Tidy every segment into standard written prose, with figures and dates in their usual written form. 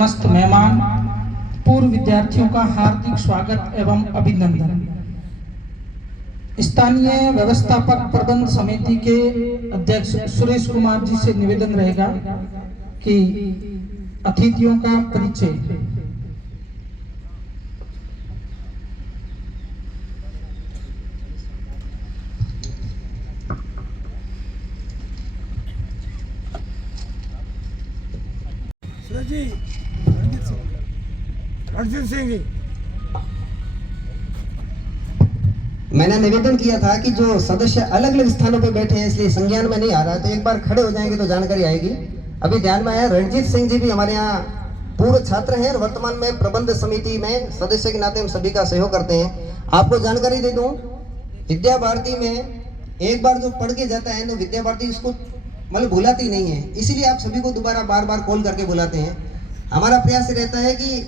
समस्त मेहमान, पूर्व विद्यार्थियों का हार्दिक स्वागत एवं अभिनंदन। स्थानीय व्यवस्थापक प्रबंध समिति के अध्यक्ष सुरेश कुमार जी से निवेदन रहेगा कि अतिथियों का परिचय। जी रणजीत सिंह जी, मैंने निवेदन किया था कि जो सदस्य अलग अलग स्थानों पर बैठे हैं इसलिए संज्ञान में नहीं आ रहा है, तो एक बार खड़े हो जाएंगे तो जानकारी आएगी। अभी ध्यान में आया, रणजीत सिंह जी भी हमारे यहाँ पूर्व छात्र हैं और वर्तमान में प्रबंध समिति में सदस्य के नाते हम सभी का सहयोग करते हैं। आपको जानकारी दे दूं, विद्या भारती में एक बार जो पढ़ के जाता है तो विद्या भारती उसको मतलब भुलाती नहीं है, इसीलिए आप सभी को दोबारा बार बार कॉल करके बुलाते हैं। हमारा प्रयास रहता है कि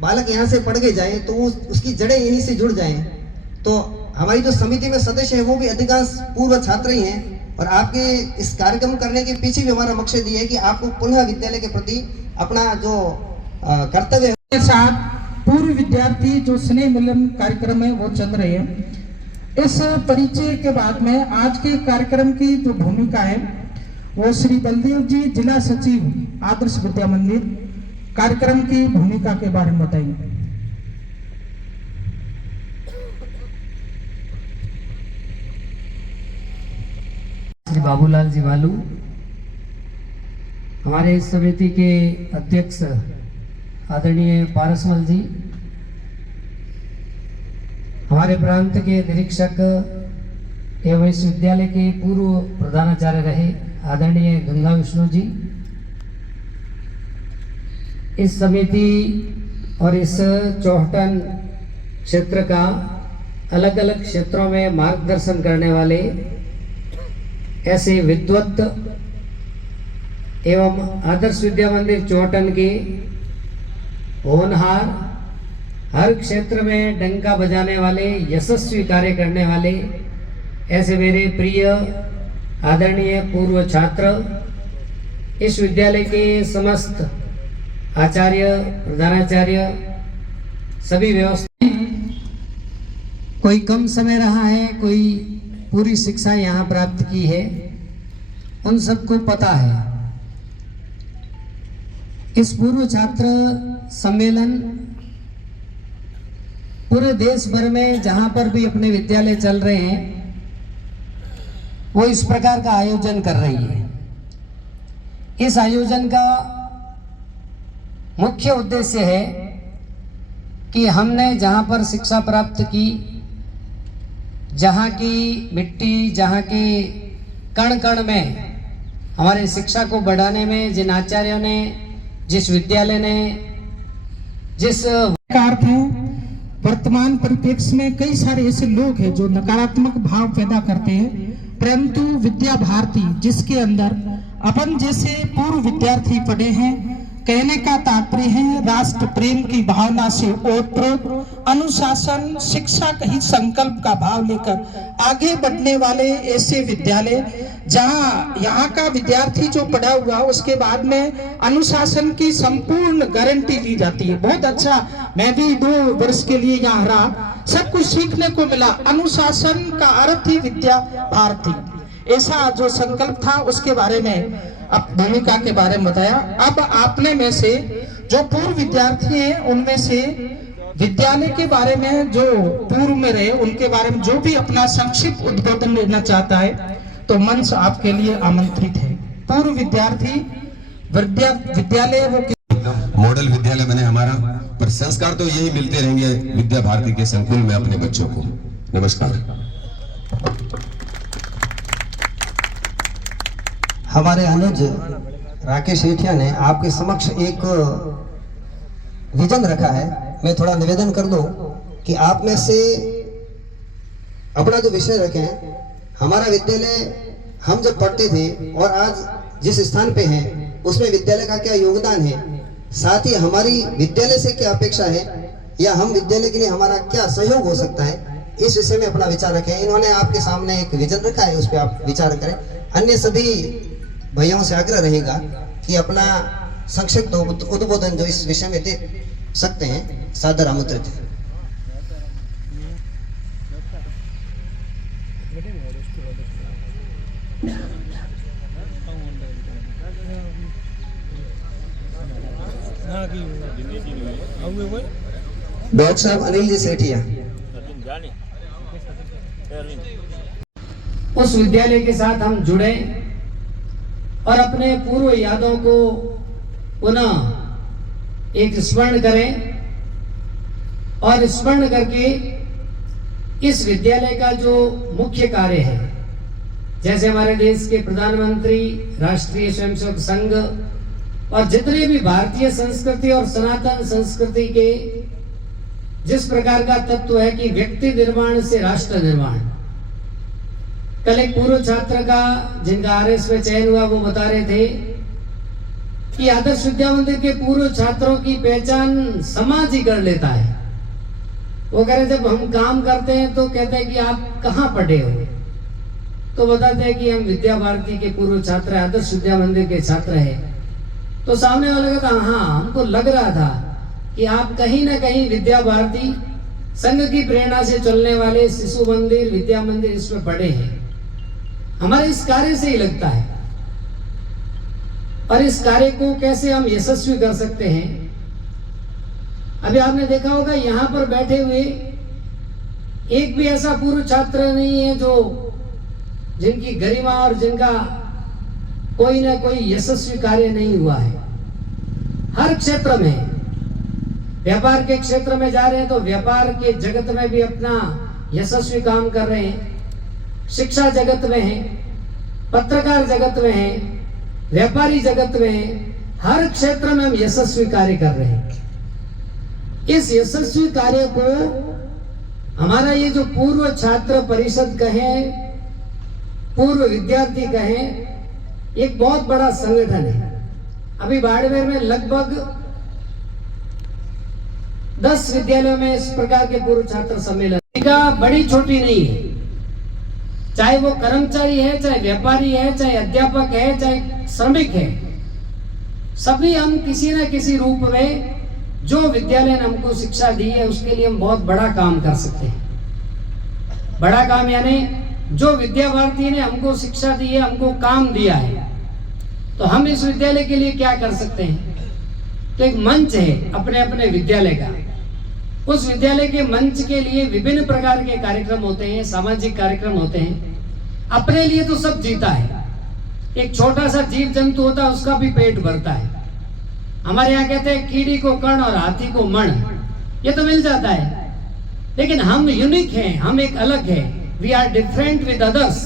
बालक यहाँ से पढ़ के जाए तो उसकी जड़ें यहीं से जुड़ जाएं। तो हमारी जो समिति में सदस्य है वो भी अधिकांश पूर्व छात्र ही हैं और आपके इस कार्यक्रम करने के पीछे भी हमारा मकसद ये है कि आपको पुनः विद्यालय के प्रति अपना जो कर्तव्य के साथ पूर्व विद्यार्थी जो स्नेह मिलन कार्यक्रम है वो चल रहे हैं। इस परिचय के बाद में आज के कार्यक्रम की जो भूमिका है वो श्री बलदेव जी, जिला सचिव, आदर्श विद्या मंदिर, कार्यक्रम की भूमिका के बारे में बताएंगे। श्री बाबूलाल जी बालू, हमारे इस समिति के अध्यक्ष आदरणीय पारसमल जी, हमारे प्रांत के निरीक्षक एवं इस विद्यालय के पूर्व प्रधानाचार्य रहे आदरणीय गंगा विष्णु जी, इस समिति और इस चौहटन क्षेत्र का अलग अलग क्षेत्रों में मार्गदर्शन करने वाले ऐसे विद्वत एवं आदर्श विद्या मंदिर चौहटन के होनहार हर क्षेत्र में डंका बजाने वाले, यशस्वी कार्य करने वाले ऐसे मेरे प्रिय आदरणीय पूर्व छात्र, इस विद्यालय के समस्त आचार्य, प्रधानाचार्य, सभी व्यवस्था, कोई कम समय रहा है, कोई पूरी शिक्षा यहाँ प्राप्त की है, उन सबको पता है इस पूर्व छात्र सम्मेलन पूरे देश भर में जहां पर भी अपने विद्यालय चल रहे हैं वो इस प्रकार का आयोजन कर रही है। इस आयोजन का मुख्य उद्देश्य है कि हमने जहां पर शिक्षा प्राप्त की, जहां की मिट्टी, जहां के कण कण में हमारे शिक्षा को बढ़ाने में जिन आचार्यों ने, जिस विद्यालय ने, जिस अर्थ है, वर्तमान परिप्रेक्ष्य में कई सारे ऐसे लोग हैं जो नकारात्मक भाव पैदा करते हैं, परंतु विद्या भारती जिसके अंदर अपन जैसे पूर्व विद्यार्थी पढ़े हैं, कहने का तात्पर्य है राष्ट्र प्रेम की भावना से ओतप्रोत अनुशासन, शिक्षा का ही संकल्प का भाव लेकर आगे बढ़ने वाले ऐसे विद्यालय जहां यहाँ का विद्यार्थी जो पढ़ा हुआ उसके बाद में अनुशासन की संपूर्ण गारंटी दी जाती है। बहुत अच्छा, मैं भी 2 वर्ष के लिए यहाँ रहा, सब कुछ सीखने को मिला। अनुशासन का अर्थ ही विद्या भारती, ऐसा जो संकल्प था उसके बारे में, अब भूमिका के बारे में बताया। अब आपने में से जो पूर्व विद्यार्थी हैं उनमें से विद्यालय के बारे में जो पूर्व में रहे उनके बारे में जो भी अपना संक्षिप्त उद्बोधन लेना चाहता है तो मंच आपके लिए आमंत्रित है। पूर्व विद्यार्थी विद्यालय वो मॉडल विद्यालय बने हमारा, पर संस्कार तो यही मिलते रहेंगे विद्या भारती के संकुल में अपने बच्चों को। नमस्कार। हमारे अनुज राकेश सेठिया ने आपके समक्ष एक विजन रखा है। मैं थोड़ा निवेदन कर दूं कि आप में से अपना जो विषय रखें, हमारा विद्यालय हम जब पढ़ते थे और आज जिस स्थान पे हैं उसमें विद्यालय का क्या योगदान है, साथ ही हमारी विद्यालय से क्या अपेक्षा है या हम विद्यालय के लिए हमारा क्या सहयोग हो सकता है, इस विषय में अपना विचार रखें। इन्होंने आपके सामने एक विजन रखा है, उस पर आप विचार करें। अन्य सभी भैयाओं से आग्रह रहेगा कि अपना संक्षिप्त उद्बोधन जो इस विषय में दे सकते हैं, सादर आमंत्रित है। डॉक्टर साहब अनिल जी सेठिया। उस विद्यालय के साथ हम जुड़े और अपने पूर्व यादों को पुनः एक स्मरण करें और स्मरण करके इस विद्यालय का जो मुख्य कार्य है, जैसे हमारे देश के प्रधानमंत्री, राष्ट्रीय स्वयंसेवक संघ और जितने भी भारतीय संस्कृति और सनातन संस्कृति के जिस प्रकार का तत्व है कि व्यक्ति निर्माण से राष्ट्र निर्माण। कल एक पूर्व छात्र का जिनका आरएस में चयन हुआ वो बता रहे थे कि आदर्श विद्या मंदिर के पूर्व छात्रों की पहचान समाज ही कर लेता है। वो कह रहे जब हम काम करते हैं तो कहते हैं कि आप कहाँ पढ़े हो, तो बताते हैं कि हम विद्या भारती के पूर्व छात्र, आदर्श विद्या मंदिर के छात्र हैं। तो सामने वाले का था, हाँ हमको लग रहा था कि आप कहीं ना कहीं विद्या भारती संघ की प्रेरणा से चलने वाले शिशु मंदिर, विद्या मंदिर इसमें पढ़े हैं। हमारे इस कार्य से ही लगता है। और इस कार्य को कैसे हम यशस्वी कर सकते हैं, अभी आपने देखा होगा यहाँ पर बैठे हुए एक भी ऐसा पूर्व छात्र नहीं है जो जिनकी गरिमा और जिनका कोई ना कोई यशस्वी कार्य नहीं हुआ है। हर क्षेत्र में, व्यापार के क्षेत्र में जा रहे हैं तो व्यापार के जगत में भी अपना यशस्वी काम कर रहे हैं, शिक्षा जगत में है, पत्रकार जगत में है, व्यापारी जगत में है, हर क्षेत्र में हम यशस्वी कार्य कर रहे हैं। इस यशस्वी कार्य को हमारा ये जो पूर्व छात्र परिषद कहें, पूर्व विद्यार्थी कहें, एक बहुत बड़ा संगठन है। अभी बाड़मेर में लगभग 10 विद्यालयों में इस प्रकार के पूर्व छात्र सम्मेलन भूमिका बड़ी छोटी नहीं है। चाहे वो कर्मचारी है, चाहे व्यापारी है, चाहे अध्यापक है, चाहे श्रमिक है, सभी हम किसी न किसी रूप में जो विद्यालय ने हमको शिक्षा दी है उसके लिए हम बहुत बड़ा काम कर सकते हैं। बड़ा काम यानी जो विद्या भारती ने हमको शिक्षा दी है, हमको काम दिया है, तो हम इस विद्यालय के लिए क्या कर सकते हैं। तो एक मंच है अपने अपने विद्यालय का। उस विद्यालय के मंच के लिए विभिन्न प्रकार के कार्यक्रम होते हैं, सामाजिक कार्यक्रम होते हैं। अपने लिए तो सब जीता है। एक छोटा सा जीव जंतु होता है, उसका भी पेट भरता है। हमारे यहाँ कहते हैं कीड़ी को कण और हाथी को मण, ये तो मिल जाता है। लेकिन हम यूनिक हैं, हम एक अलग है। We are different with others.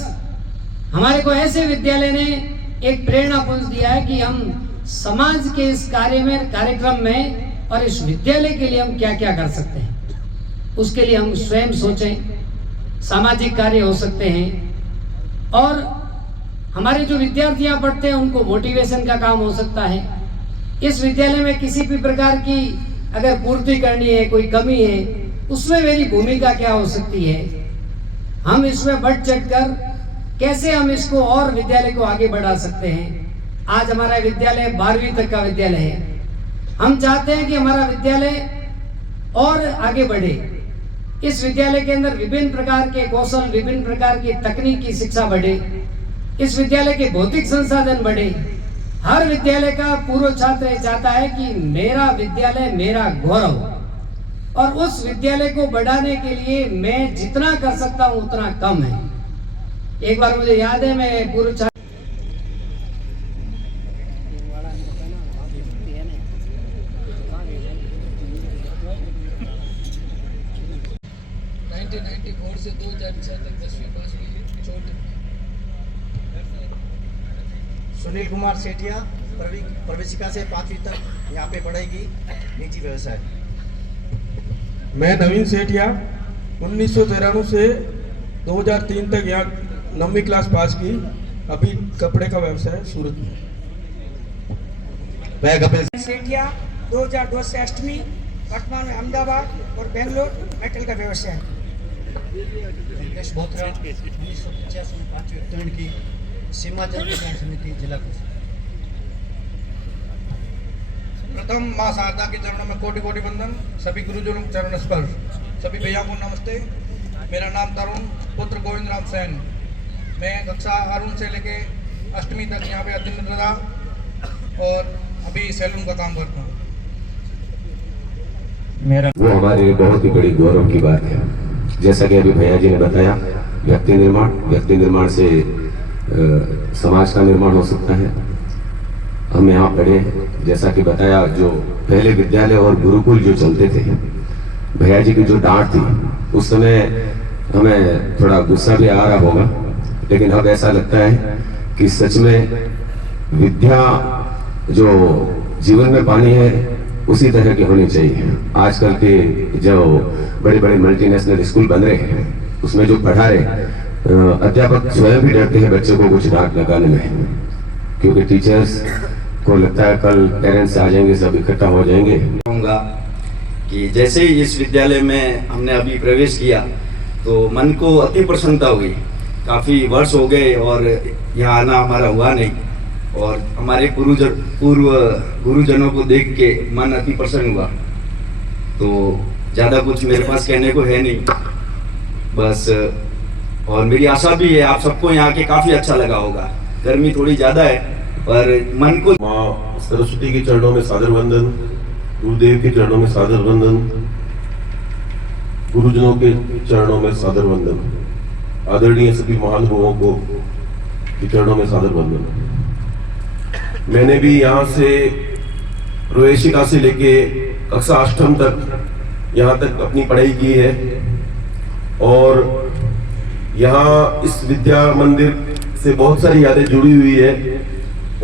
हमारे को ऐसे विद्यालय ने एक प्रेरणा पुंज दिया है कि हम समाज के इस कार्यक्रम में और इस विद्यालय के लिए हम क्या क्या कर सकते हैं, उसके लिए हम स्वयं सोचें। सामाजिक कार्य हो सकते हैं और हमारे जो विद्यार्थी यहाँ पढ़ते हैं उनको मोटिवेशन का काम हो सकता है। इस विद्यालय में किसी भी प्रकार की अगर पूर्ति करनी है, कोई कमी है, उसमें मेरी भूमिका क्या हो सकती है। हम इसमें बढ़ चढ़कर कैसे हम इसको और विद्यालय को आगे बढ़ा सकते हैं। आज हमारा विद्यालय 12वीं तक का विद्यालय है। हम चाहते हैं कि हमारा विद्यालय और आगे बढ़े। इस विद्यालय के अंदर विभिन्न प्रकार के कौशल, विभिन्न प्रकार की तकनीकी शिक्षा बढ़े। इस विद्यालय के भौतिक संसाधन बढ़े। हर विद्यालय का पूर्व छात्र चाहता है कि मेरा विद्यालय मेरा गौरव, और उस विद्यालय को बढ़ाने के लिए मैं जितना कर सकता हूं उतना कम है। एक बार मुझे याद है, मैं पूर्व छात्र से 2006 तक 10वीं पास हुई। छोटे सुनील कुमार सेठिया प्रवेशिका से 5वीं तक यहाँ पे पढ़ेगी, निजी व्यवसाय। मैं नवीन सेठिया 1993 से 2003 तक यहाँ 9वीं क्लास पास की, अभी कपड़े का व्यवसाय सूरत में। मैं कपिल सेठिया 2002 से 8वीं, वर्तमान में अहमदाबाद और बेंगलोर मेटल का व्यवसाय। वेंकटेश बोत्रा 1985 में 5वीं उत्तीर्ण की, सीमांचल कल्याण समिति जिला कोष। प्रथम माँ शारदा के चरणों में कोटि कोटि वंदन। सभी गुरुजनों के चरण स्पर्श। सभी भैया को नमस्ते। मेरा नाम तरुण पुत्र गोविंद राम सैन। मैं कक्षा अरुण से लेके 8वीं तक यहाँ पे अध्ययन रहा और अभी सैलून का काम करता हूँ। वो हमारे लिए बहुत ही बड़ी गौरव की बात है। जैसा कि अभी भैया जी ने बताया, व्यक्ति निर्माण से समाज का निर्माण हो सकता है। हम यहाँ पढ़े, जैसा कि बताया, जो पहले विद्यालय और गुरुकुल जो चलते थे, भैया जी की जो डांट थी उस समय हमें थोड़ा गुस्सा भी आ रहा होगा, लेकिन अब ऐसा लगता है कि सच में विद्या जो जीवन में पानी है उसी तरह की होनी चाहिए। आजकल के जो बड़े बड़े मल्टीनेशनल स्कूल बन रहे हैं उसमें जो पढ़ा रहे अध्यापक स्वयं भी डरते हैं बच्चों को कुछ डांट लगाने में, क्योंकि टीचर्स को लगता है कल पेरेंट्स आ जाएंगे, सब इकट्ठा हो जाएंगे। कहूँगा कि जैसे ही इस विद्यालय में हमने अभी प्रवेश किया तो मन को अति प्रसन्नता हुई। काफ़ी वर्ष हो गए और यहाँ आना हमारा हुआ नहीं, और हमारे पूर्व गुरुजनों को देख के मन अति प्रसन्न हुआ। तो ज़्यादा कुछ मेरे पास कहने को है नहीं, बस। और मेरी आशा भी है आप सबको यहाँ के काफ़ी अच्छा लगा होगा। गर्मी थोड़ी ज़्यादा है पर मन को। माँ सरस्वती के चरणों में सादर वंदन, गुरुदेव के चरणों में सादर वंदन, गुरुजनों के चरणों में सादर वंदन, आदरणीय सभी महानुभावों को के चरणों में सादर वंदन। मैंने भी यहाँ से प्रवेशिका से लेके कक्षा 8वीं तक यहाँ तक अपनी पढ़ाई की है, और यहाँ इस विद्या मंदिर से बहुत सारी यादें जुड़ी हुई है,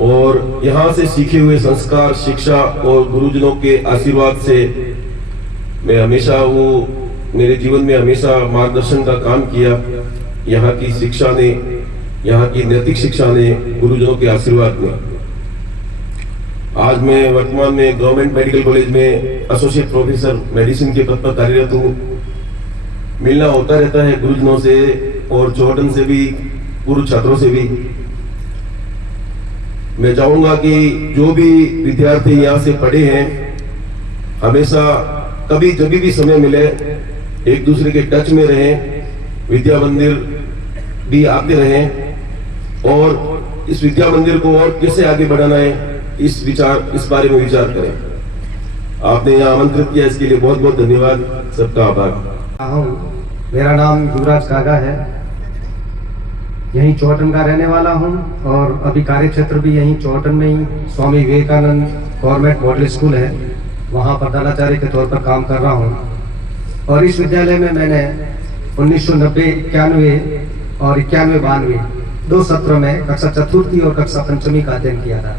और यहाँ से सीखे हुए संस्कार, शिक्षा और गुरुजनों के आशीर्वाद से मैं हमेशा मेरे जीवन में हमेशा मार्गदर्शन का काम किया। यहाँ की शिक्षा ने, यहाँ की नैतिक शिक्षा ने, गुरुजनों के आशीर्वाद ने। आज मैं वर्तमान में गवर्नमेंट मेडिकल कॉलेज में एसोसिएट प्रोफेसर मेडिसिन के पद पर कार्यरत हूँ। मिलना होता रहता है गुरुजनों से और चौहटन से भी, पूर्व छात्रों से भी। मैं चाहूंगा कि जो भी विद्यार्थी यहाँ से पढ़े हैं हमेशा कभी जब भी समय मिले एक दूसरे के टच में रहें, विद्या मंदिर भी आते रहें और इस विद्या मंदिर को और कैसे आगे बढ़ाना है इस बारे में विचार करें। आपने यहाँ आमंत्रित किया, इसके लिए बहुत बहुत धन्यवाद, सबका आभार। मेरा नाम युवराज कागा है, यहीं चौहटन का रहने वाला हूं और अभी कार्य क्षेत्र भी यहीं चौहटन में ही Swami Vivekananda government model school है, वहां प्रधानाचार्य के तौर पर काम कर रहा हूं। और इस विद्यालय में मैंने 1990, 91 और 91-92 दो सत्र में कक्षा चतुर्थी और कक्षा पंचमी का अध्ययन किया था।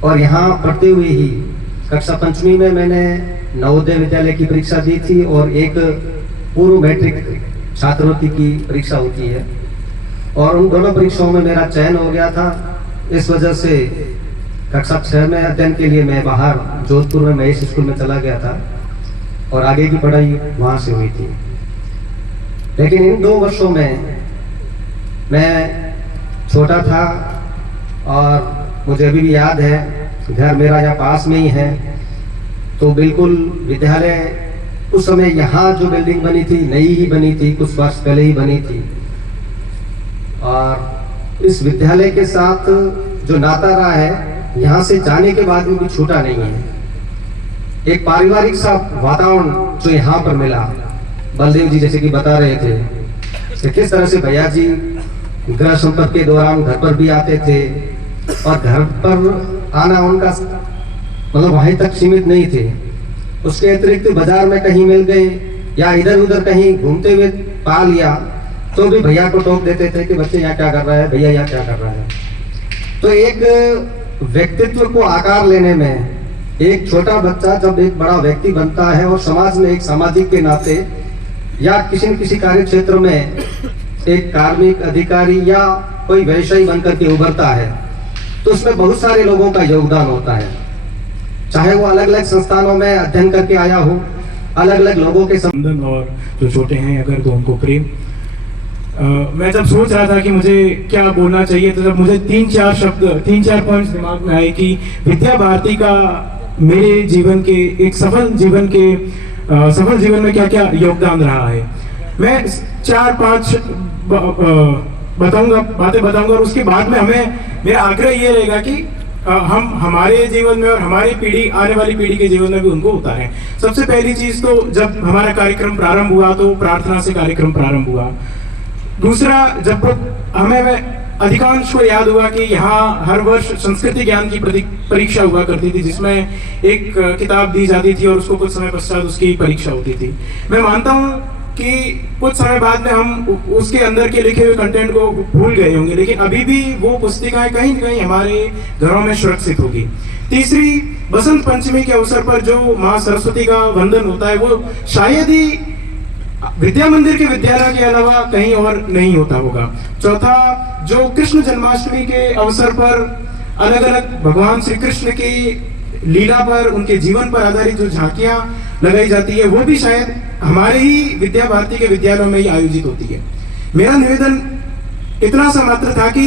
और यहाँ पढ़ते हुए ही कक्षा पंचमी में मैंने नवोदय विद्यालय की परीक्षा दी थी और एक पूर्व मैट्रिक छात्रवृत्ति की परीक्षा होती है और उन दोनों परीक्षाओं में मेरा चयन हो गया था। इस वजह से कक्षा 6 में अध्ययन के लिए मैं बाहर जोधपुर में महेश स्कूल में चला गया था और आगे की पढ़ाई वहाँ से हुई थी। लेकिन इन 2 वर्षों में मैं छोटा था और मुझे अभी भी याद है, घर मेरा यहाँ पास में ही है, तो बिल्कुल विद्यालय उस समय यहाँ जो बिल्डिंग बनी थी नई ही बनी थी, कुछ वर्ष पहले ही बनी थी। और इस विद्यालय के साथ जो नाता रहा है यहाँ से जाने के बाद भी छूटा नहीं है। एक पारिवारिक सा वातावरण जो यहाँ पर मिला, बलदेव जी जैसे कि बता रहे थे कि किस तरह से भैया जी गृह संपर्क के दौरान घर पर भी आते थे और घर पर आना उनका मतलब वहीं तक सीमित नहीं थे, उसके अतिरिक्त बाजार में कहीं मिल गए या इधर उधर कहीं घूमते हुए पा लिया तो भी भैया को टोक देते थे कि बच्चे यहाँ क्या कर रहा है, भैया यहाँ क्या कर रहा है। तो एक व्यक्तित्व को आकार लेने में एक छोटा बच्चा जब एक बड़ा व्यक्ति बनता है और समाज में एक सामाजिक के नाते या किसी न किसी कार्य क्षेत्र में एक कार्मिक अधिकारी या कोई व्यवसायी बनकर के उभरता है तो उसमें बहुत सारे लोगों का योगदान होता है, चाहे वो अलग अलग संस्थानों में अध्ययन करके आया हो, अलग अलग लोगों के संबंध और जो छोटे हैं अगर तो उनको प्रेम। मैं जब सोच रहा था कि मुझे क्या बोलना चाहिए तो जब मुझे 3-4 पॉइंट्स दिमाग में आए कि विद्या भारती का मेरे जीवन के एक सफल जीवन में क्या क्या योगदान रहा है। मैं 4-5 बातें बताऊंगा और उसके बाद में मेरा आग्रह ये रहेगा कि हम हमारे जीवन में और हमारी पीढ़ी, आने वाली पीढ़ी के जीवन में भी उनको उतारें। सबसे पहली चीज तो जब हमारा कार्यक्रम प्रारंभ हुआ तो प्रार्थना से कार्यक्रम प्रारंभ हुआ। दूसरा, जब हमें अधिकांश को याद हुआ कि यहाँ हर वर्ष संस्कृति ज्ञान की परीक्षा हुआ करती थी जिसमें एक किताब दी जाती थी और उसको कुछ समय पश्चात उसकी परीक्षा होती थी। मैं मानता हूँ कि कुछ समय बाद में हम उसके अंदर के लिखे हुए कंटेंट को भूल गए होंगे, लेकिन अभी भी वो पुस्तिकाएं कहीं न कहीं हमारे घरों में सुरक्षित होगी। तीसरी, बसंत पंचमी के अवसर पर जो माँ सरस्वती का वंदन होता है वो शायद ही विद्या मंदिर के विद्यालय के अलावा कहीं और नहीं होता होगा। चौथा, जो कृष्ण जन्माष्टमी के अवसर पर अलग अलग भगवान श्री कृष्ण की लीला पर, उनके जीवन पर आधारित जो झांकियां लगाई जाती है वो भी शायद हमारे ही विद्या भारती के विद्यालयों में ही आयोजित होती है। मेरा निवेदन इतना सा मात्र था कि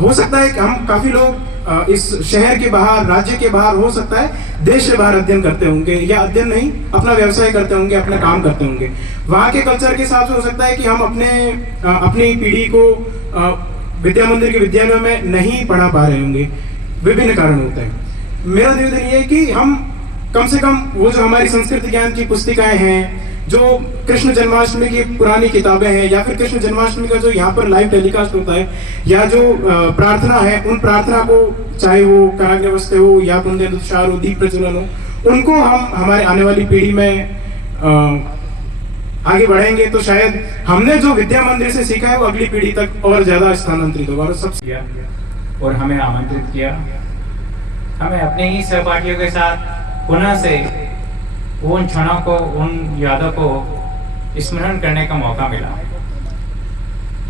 हो सकता है कि हम काफी लोग इस शहर के बाहर, राज्य के बाहर, हो सकता है देश से बाहर अध्ययन करते होंगे या अध्ययन नहीं, अपना व्यवसाय करते होंगे, अपना काम करते होंगे। वहाँ के कल्चर के हिसाब से हो सकता है कि हम अपनी पीढ़ी को विद्या मंदिर के विद्यालयों में नहीं पढ़ा पा रहे होंगे, विभिन्न कारण होते हैं। मेरा निवेदन ये है कि हम कम से कम वो जो हमारी संस्कृत ज्ञान की पुस्तिकाएं हैं, जो कृष्ण जन्माष्टमी की पुरानी किताबें हैं या फिर कृष्ण जन्माष्टमी का जो यहाँ पर लाइव टेलीकास्ट होता है या जो प्रार्थना है, उन प्रार्थना को, चाहे वो कराग्रवस्ते हो या पुण्य दुष्चार हो, दीप प्रज्वलन हो, उनको हम हमारे आने वाली पीढ़ी में आगे बढ़ेंगे तो शायद हमने जो विद्या मंदिर से सीखा है वो अगली पीढ़ी तक और ज्यादा स्थानांतरित होगा। और सबसे और हमें आमंत्रित किया, हमें अपने ही सहपाठियों के साथ पुनः से उन क्षणों को, उन यादों को स्मरण करने का मौका मिला।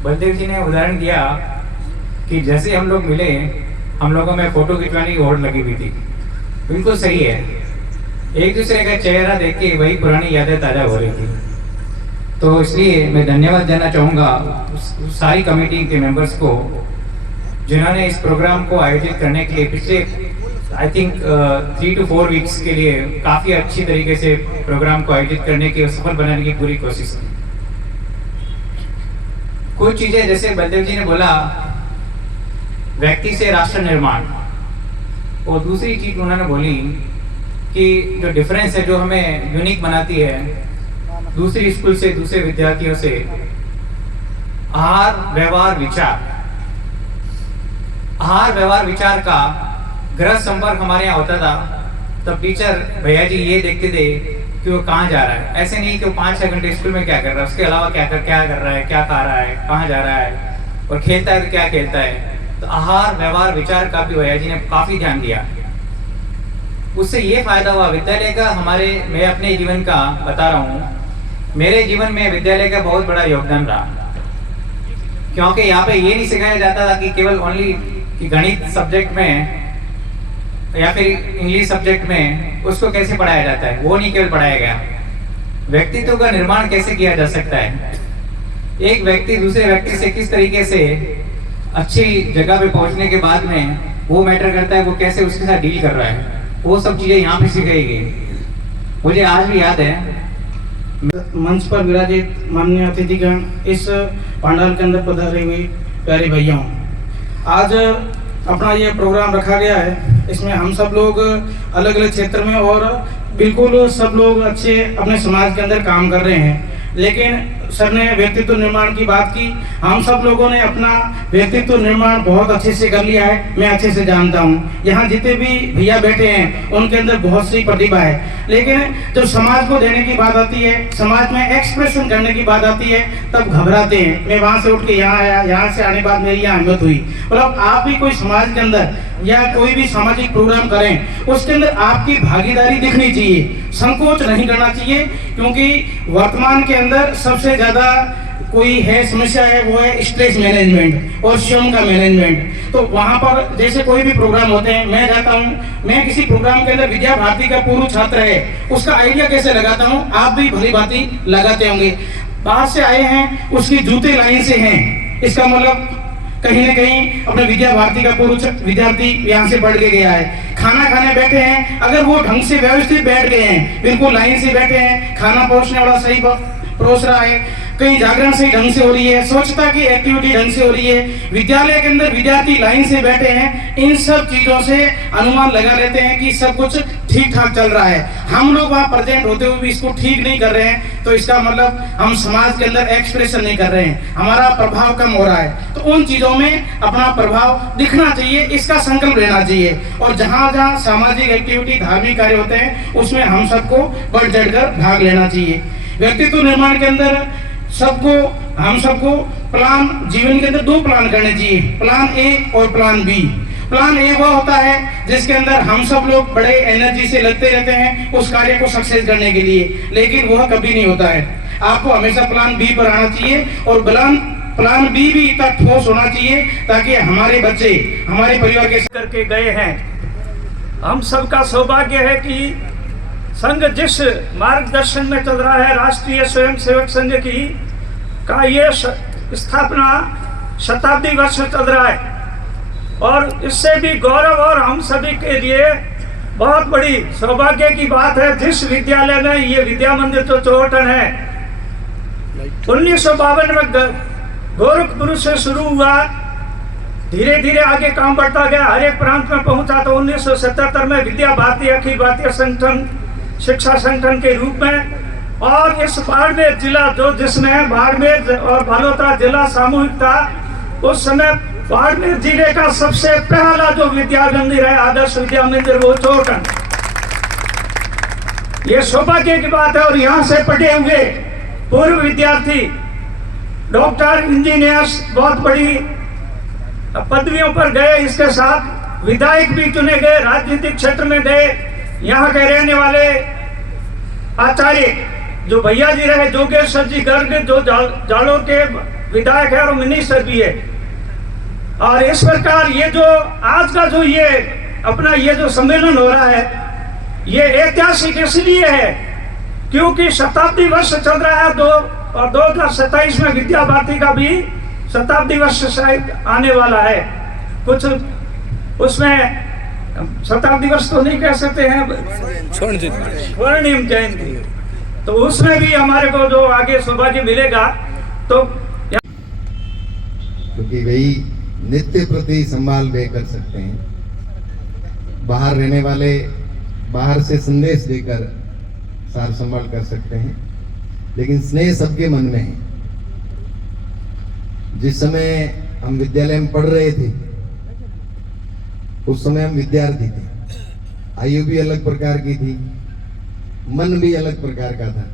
बलदेव जी ने उदाहरण दिया कि जैसे हम लोग मिले हम लोगों में फोटो खिंचवाने की होड़ लगी हुई थी। बिल्कुल सही है, एक दूसरे का चेहरा देख के वही पुरानी यादें ताज़ा हो रही थी। तो इसलिए मैं धन्यवाद देना चाहूँगा उस सारी कमेटी के मेंबर्स को जिन्होंने इस प्रोग्राम को आयोजित करने के लिए पिछले आई थिंक 3 to 4 वीक्स के लिए काफ़ी अच्छी तरीके से प्रोग्राम को आयोजित करने की और सफल बनाने की पूरी कोशिश की। कुछ चीज़ें जैसे बलदेव जी ने बोला व्यक्ति से राष्ट्र निर्माण, और दूसरी चीज़ उन्होंने बोली कि जो डिफरेंस है जो हमें यूनिक बनाती है दूसरी स्कूल से दूसरे विद्यार्थियों से, आहार व्यवहार विचार का गृह संपर्क हमारे यहाँ होता था। तब टीचर भैया जी ये देखते थे कि वो कहाँ जा रहा है, ऐसे नहीं कि वो 5-6 घंटे स्कूल में क्या कर रहा है, उसके अलावा क्या कर रहा है, क्या खा रहा है, कहाँ जा रहा है और खेलता है तो क्या खेलता है। तो आहार व्यवहार विचार का भी भैया जी ने काफ़ी ध्यान दिया। उससे ये फायदा हुआ विद्यालय का, मैं अपने जीवन का बता रहा हूँ, मेरे जीवन में विद्यालय का बहुत बड़ा योगदान रहा। क्योंकि यहाँ पे ये नहीं सिखाया जाता था कि केवल ओनली कि गणित सब्जेक्ट में या फिर इंग्लिश सब्जेक्ट में उसको कैसे पढ़ाया जाता है, वो नहीं केवल पढ़ाया गया। व्यक्तित्व का निर्माण कैसे किया जा सकता है, एक व्यक्ति दूसरे व्यक्ति से किस तरीके से अच्छी जगह पे पहुंचने के बाद में वो मैटर करता है, वो कैसे उसके साथ डील कर रहा है, वो सब चीज़ें यहाँ पे सिखाई गई। मुझे आज भी याद है मंच पर विराजित माननीय अतिथिगण, इस पंडाल के अंदर पधारे हुए प्यारे भैया, आज अपना ये प्रोग्राम रखा गया है। इसमें हम सब लोग अलग अलग क्षेत्र में और बिल्कुल सब लोग अच्छे अपने समाज के अंदर काम कर रहे हैं, लेकिन सर ने व्यक्तित्व निर्माण की बात की। हम सब लोगों ने अपना व्यक्तित्व निर्माण बहुत अच्छे से कर लिया है, मैं अच्छे से जानता हूँ। यहाँ जितने भी भैया बैठे हैं उनके अंदर बहुत सी प्रतिभा है, लेकिन जब समाज को देने की बात आती है, समाज में एक्सप्रेशन करने की बात आती है, तब घबराते हैं। मैं वहाँ से उठ के यहाँ आया, यहाँ से आने के बाद मेरी यहाँ हिम्मत हुई। मतलब आप भी कोई समाज के अंदर या कोई भी सामाजिक प्रोग्राम करें, उसके अंदर आपकी भागीदारी दिखनी चाहिए, संकोच नहीं करना चाहिए, क्योंकि वर्तमान के अंदर सबसे ज्यादा कोई है समस्या है, वो है स्ट्रेस मैनेजमेंट और स्वयं का मैनेजमेंट। तो वहाँ पर जैसे कोई भी प्रोग्राम होते हैं, मैं जाता हूँ, मैं किसी प्रोग्राम के अंदर विद्या भारती का पूर्व छात्र है, उसका आइडिया कैसे लगाता हूँ, आप भी भली भांति लगाते होंगे। बाहर से आए हैं, उसकी जूते लाइन से हैं, इसका मतलब कहीं न कहीं अपने विद्या भारती का पूर्व विद्यार्थी यहाँ से बढ़ के गया है। खाना खाने बैठे हैं, अगर वो ढंग से व्यवस्थित बैठ गए हैं, बिल्कुल लाइन से बैठे हैं, खाना परोसने वाला सही परोस रहा है, कहीं जागरण सही ढंग से हो रही है, स्वच्छता की एक्टिविटी ढंग से हो रही है, विद्यालय के अंदर विद्यार्थी लाइन से बैठे हैं, इन सब चीजों से अनुमान लगा लेते हैं कि सब कुछ ठीक ठाक चल रहा है। हम लोग वहाँ प्रेजेंट होते हुए भी इसको ठीक नहीं कर रहे हैं, तो इसका मतलब हम समाज के अंदर एक्सप्रेशन नहीं कर रहे हैं, हमारा प्रभाव कम हो रहा है। तो उन चीजों में अपना प्रभाव दिखना चाहिए, इसका संकल्प लेना चाहिए। और जहाँ जहाँ सामाजिक एक्टिविटी धार्मिक कार्य होते हैं, उसमें हम सबको बढ़ चढ़ कर भाग लेना चाहिए। व्यक्तित्व निर्माण के अंदर हम सबको प्लान, जीवन के अंदर 2 प्लान करने चाहिए, प्लान ए और प्लान बी। प्लान ए वो होता है जिसके अंदर हम सब लोग बड़े एनर्जी से लगते रहते हैं उस कार्य को सक्सेस करने के लिए, लेकिन वह कभी नहीं होता है। आपको हमेशा प्लान बी पर आना चाहिए, और प्लान बी भी इतना ठोस होना चाहिए ताकि हमारे बच्चे हमारे परिवार के करके गए हैं। हम सबका सौभाग्य है कि संघ जिस मार्गदर्शन में चल रहा है, राष्ट्रीय स्वयंसेवक संघ का ये स्थापना शताब्दी वर्ष चल रहा है, और इससे भी गौरव और हम सभी के लिए बहुत बड़ी सौभाग्य की बात है। जिस विद्यालय में ये विद्या मंदिर जो चौहटन है 1952 में गोरखपुर से शुरू हुआ, धीरे धीरे आगे काम बढ़ता गया, हर एक प्रांत में पहुंचा। तो 1977 में विद्या भारती अखिल भारतीय संगठन शिक्षा संगठन के रूप में, और इस बाड़मेर जिला जिसमें बाड़मेर और बालोतरा जिला सामूहिक था, उस समय बाड़मेर जिले का सबसे पहला जो विद्या मंदिर है, आदर्श विद्या मंदिर, वो चौहटन। ये सौभाग्य की बात है। और यहाँ से पढ़े हुए पूर्व विद्यार्थी, डॉक्टर, इंजीनियर्स, बहुत बड़ी पदवियों पर गए, इसके साथ विधायक भी चुने गए, राजनीतिक क्षेत्र में गए। यहाँ के रहने वाले आचार्य जो भैया जी रहे, जोगेश्वर जी गर्ग, जो जालोर के विधायक है और मिनिस्टर भी है, और इस प्रकार ये जो आज का जो ये अपना ये जो सम्मेलन हो रहा है ये ऐतिहासिक इसलिए है क्योंकि शताब्दी वर्ष चल रहा है और 2027 में विद्या भारती का भी शताब्दी वर्ष शायद आने वाला है। कुछ उसमें शताब्दी वर्ष तो नहीं कह सकते हैं, स्वर्णिम जयंती, तो उसमें भी हमारे को जो आगे सौभाग्य मिलेगा तो क्योंकि वही नित्य प्रति संभाल वे कर सकते हैं। बाहर रहने वाले बाहर से संदेश देकर सार संभाल कर सकते हैं, लेकिन स्नेह सबके मन में है। जिस समय हम विद्यालय में पढ़ रहे थे उस समय हम विद्यार्थी थे, आयु भी अलग प्रकार की थी, मन भी अलग प्रकार का था।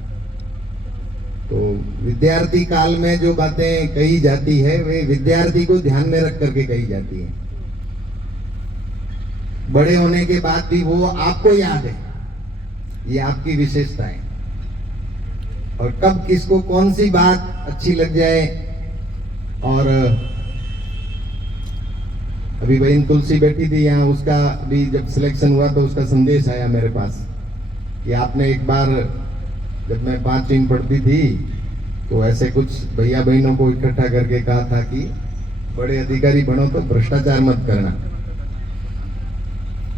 तो विद्यार्थी काल में जो बातें कही जाती है वे विद्यार्थी को ध्यान में रख करके कही जाती है। बड़े होने के बाद भी वो आपको याद है, ये आपकी विशेषता है। और कब किसको कौन सी बात अच्छी लग जाए, और अभी बहन तुलसी बैठी थी यहाँ, उसका भी जब सिलेक्शन हुआ तो उसका संदेश आया मेरे पास कि आपने एक बार जब मैं 5 पढ़ती थी तो ऐसे कुछ भैया बहनों को इकट्ठा करके कहा था कि बड़े अधिकारी बनो तो भ्रष्टाचार मत करना।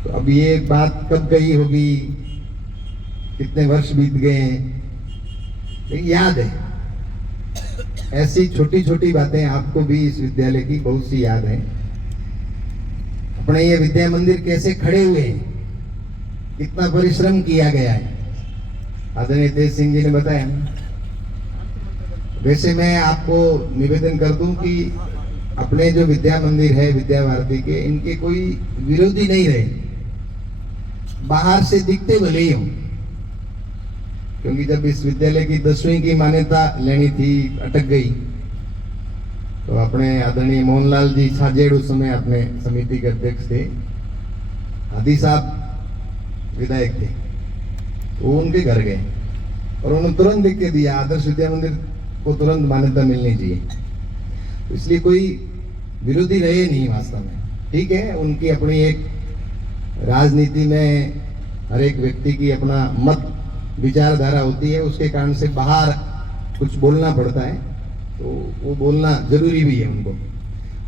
तो अब ये बात कब कही होगी, कितने वर्ष बीत गए हैं, लेकिन याद है। ऐसी छोटी छोटी बातें आपको भी इस विद्यालय की बहुत सी याद है। अपने ये विद्या मंदिर कैसे खड़े हुए हैं, कितना परिश्रम किया गया है, आदरणीय तेज सिंह जी ने बताया। वैसे मैं आपको निवेदन कर दूं कि अपने जो विद्या मंदिर है विद्या भारती के, इनके कोई विरोधी नहीं रहे, बाहर से दिखते भले ही हों। क्योंकि जब इस विद्यालय की 10वीं की मान्यता लेनी थी, अटक गई, तो अपने आदरणीय मोहनलाल जी छाजेड़ उस समय अपने समिति के अध्यक्ष थे, हादी साहब विधायक थे, तो वो उनके घर गए और उन्होंने तुरंत लिख के दिया आदर्श विद्या मंदिर को तुरंत मान्यता मिलनी चाहिए। तो इसलिए कोई विरोधी रहे नहीं वास्तव में। ठीक है, उनकी अपनी एक राजनीति में हर एक व्यक्ति की अपना मत विचारधारा होती है, उसके कारण से बाहर कुछ बोलना पड़ता है, तो वो बोलना जरूरी भी है उनको,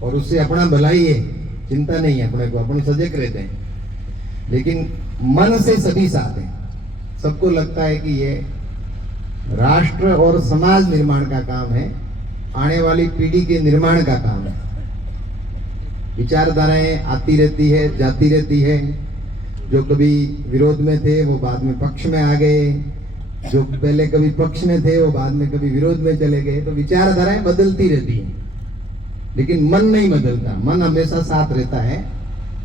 और उससे अपना भलाई है, चिंता नहीं है अपने को, अपन सजग रहते हैं। लेकिन मन से सभी साथ हैं, सबको लगता है कि ये राष्ट्र और समाज निर्माण का काम है, आने वाली पीढ़ी के निर्माण का काम है। विचारधाराएं आती रहती है, जाती रहती है। जो कभी विरोध में थे वो बाद में पक्ष में आ गए, जो पहले कभी पक्ष में थे वो बाद में कभी विरोध में चले गए। तो विचारधाराएं बदलती रहती हैं, लेकिन मन नहीं बदलता, मन हमेशा साथ रहता है।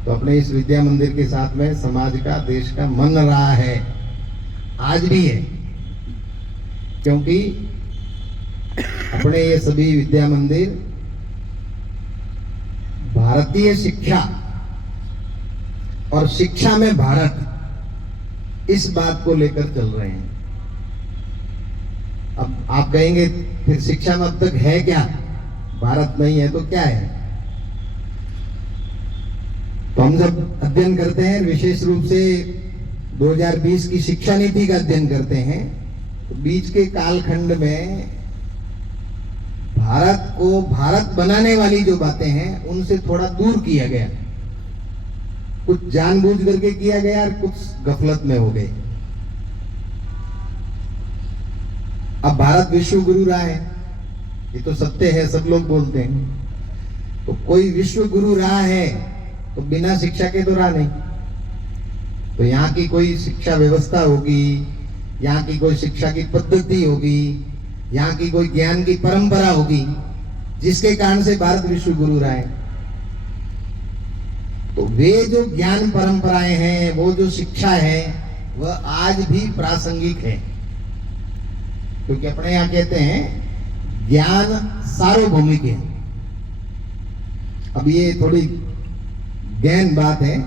तो अपने इस विद्या मंदिर के साथ में समाज का, देश का मन रहा है, आज भी है। क्योंकि अपने ये सभी विद्या मंदिर भारतीय शिक्षा और शिक्षा में भारत, इस बात को लेकर चल रहे हैं। अब आप कहेंगे फिर शिक्षा में अब तक है क्या, भारत नहीं है तो क्या है? तो हम जब अध्ययन करते हैं, विशेष रूप से 2020 की शिक्षा नीति का अध्ययन करते हैं, तो बीच के कालखंड में भारत को भारत बनाने वाली जो बातें हैं उनसे थोड़ा दूर किया गया। कुछ जानबूझ करके किया गया और कुछ गफलत में हो गए। अब भारत विश्व गुरु रहा है, ये तो सत्य है, सब लोग बोलते हैं। तो कोई विश्व गुरु रहा है तो बिना शिक्षा के तो रहा नहीं। तो यहाँ की कोई शिक्षा व्यवस्था होगी, यहाँ की कोई शिक्षा की पद्धति होगी, यहाँ की कोई ज्ञान की परंपरा होगी, जिसके कारण से भारत विश्व गुरु रहा है। तो वे जो ज्ञान परंपराएं हैं, वो जो शिक्षा है, वह आज भी प्रासंगिक है। क्योंकि अपने यहाँ कहते हैं ज्ञान सार्वभौमिक है। अब ये थोड़ी गहन बात है,